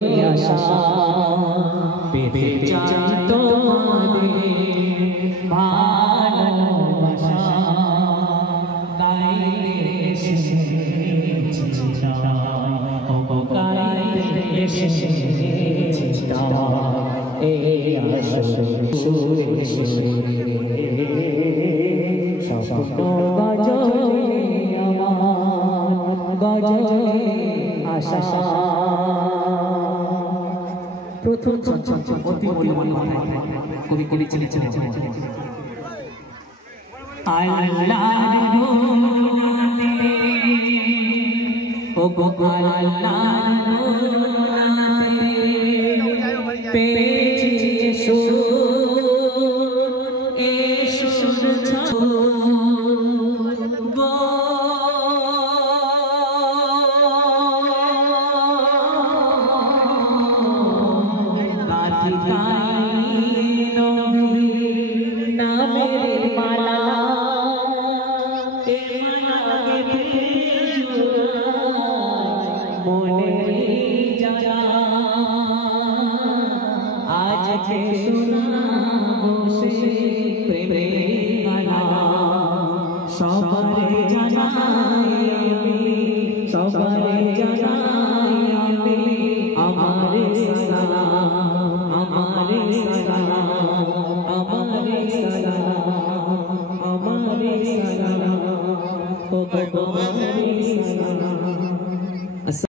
আশা পেতে চাই তোমাদের ভালোবাসা গাইতে এসেছি গাইতে এসেছি এই আশা সুরে স্বপ্ন গজলে আমার গজলে আশা প্রথম অতি মূল্যবান কবি কবি চলেছেন আল্লাহর গুণাতে ও গো আল্লাহর গুণাতে পেয়েছি সুর গো নামের মালা মনে জানা আজ যে বসে প্রেমের গানা সবারে জানাই সবারে জানাই আমারে সালাম আমারে সালাম আমারে সালাম আমারে সালাম ও আমারে সালাম